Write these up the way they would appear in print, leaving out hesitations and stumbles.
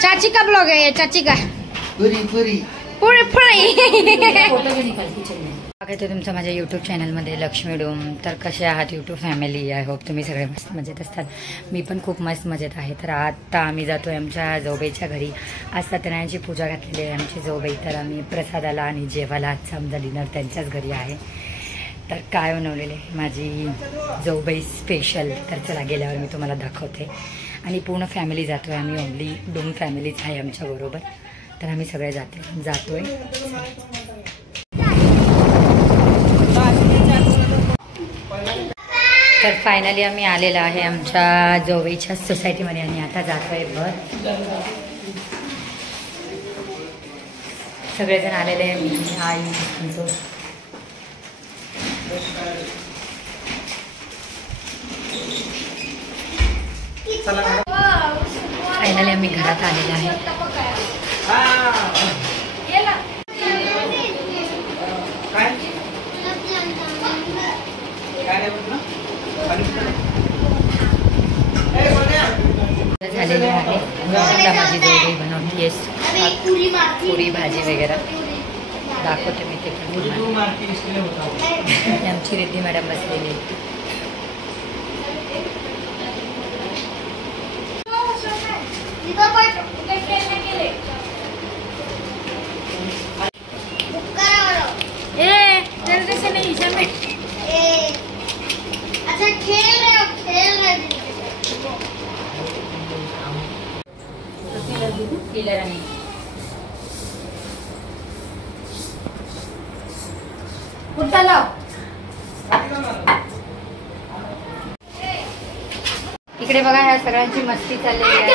चाची का ब्लॉग है ये? चाची का पुरी ते तुमचं माझ्या यूट्यूब चॅनलमध्ये लक्ष्मी डोम. तर कसे आहात यूट्यूब फॅमिली? आय होप तुम्ही सगळे मस्त मजेत असतात. मी पण खूप मस्त मजेत आहे. तर आता आम्ही जातोय आमच्या जाऊबाईच्या घरी. आज सत्यनारायणची पूजा घातलेली आहे आमची जाऊबाई. तर आम्ही प्रसादाला आणि जेवायला आजचा आमचा डिनर त्यांच्याच घरी आहे. तर काय बनवलेले माझी जाऊबाई स्पेशल. तर चला गेल्यावर मी तुम्हाला दाखवते. आणि पूर्ण फॅमिली जातोय आम्ही. ओनली डोम फॅमिलीच आहे आमच्या बरोबर. तर आम्ही सगळे जातोय. तर फायनली आम्ही आलेलो आहे आमच्या जाऊबाईच्या सोसायटीमध्ये आणि आता जातोय सगळेजण आलेले आहे. मी आई म्हणतो फायनली आम्ही घरात आलेलो आहे. झालेली आहे. माझी जाऊबाई बनवते पुरी भाजी वगैरे दाखवते मी ते. आमची रिद्धी मॅडम बसलेली आहे. इकडे बघा ह्या सगळ्यांची मस्ती चाललेली आहे.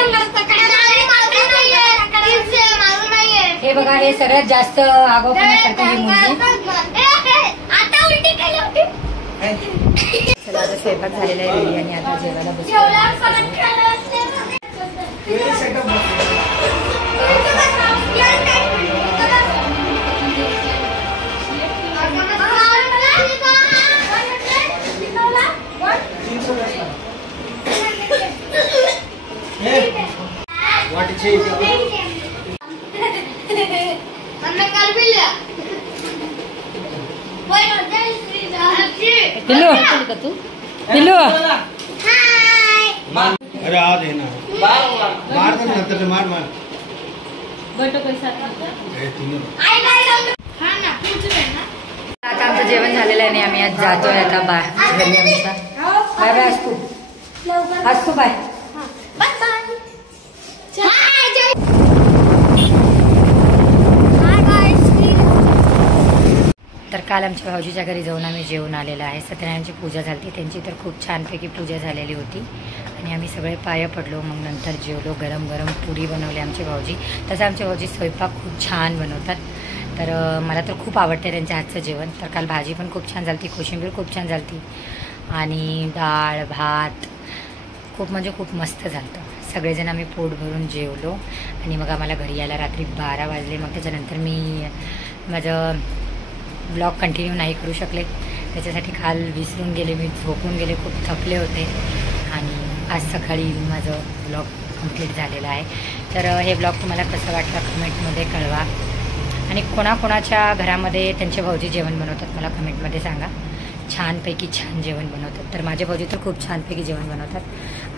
हे बघा हे सगळ्यात जास्त आगाऊपणा करते ही मुलगी. चला आता स्वयंपाक झालेला आहे रेडी आणि आता जेवायला बसतो. अरे आ देना मार नंतर मार आता आमचं जेवण झालेलं आहे आणि आम्ही आज जातोय आता घरी आमचा. बाय बाय असतो बाय. तर काल आमच्या भाऊजीच्या घरी जाऊन आम्ही जेवून आलेला आहे. सत्यनारायणची पूजा झाली त्यांची. तर खूप छानपैकी पूजा झालेली होती आणि आम्ही सगळे पाया पडलो. मग नंतर जेवलो. गरम गरम पुरी बनवली आमचे भाऊजी. तसं आमचे भाऊजी स्वयंपाक खूप छान बनवतात. तर मला तर खूप आवडते त्यांच्या हातचं जेवण. तर काल भाजी पण खूप छान झाली. कोशिंबीर खूप छान झाली आणि डाळ भात खूप म्हणजे खूप मस्त झालं. सगळेजण आम्ही पोट भरून जेवलो आणि मग आम्हाला घरी यायला रात्री 12 वाजले. मग त्याच्यानंतर मी माझं ब्लॉग कंटिन्यू नाही करू शकले. त्याच्यासाठी काल विसरून गेले. मी झोपून गेले. खूप थकले होते आणि आज सकाळी माझं ब्लॉग कंप्लीट झालेलं आहे. तर हे ब्लॉग तुम्हाला कसं वाटलं कमेंटमध्ये कळवा. आणि कोणाकोणाच्या घरामध्ये त्यांचे भाऊजी जेवण बनवतात मला कमेंटमध्ये सांगा. छानपैकी छान जेवण बनवतात. तर माझे भाऊजी तर खूप छानपैकी जेवण बनवतात.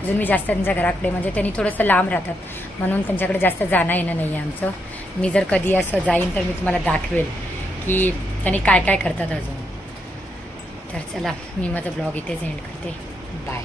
अजून मी जास्त त्यांच्या घराकडे म्हणजे त्यांनी थोडंसं लांब राहतात म्हणून त्यांच्याकडे जास्त जाणं येणं नाही आहे आमचं. मी जर कधी असं जाईन तर मी तुम्हाला दाखवेल की त्यांनी काय काय करतात अजून. तर चला मी माझा ब्लॉग इथेच एंड करते. बाय.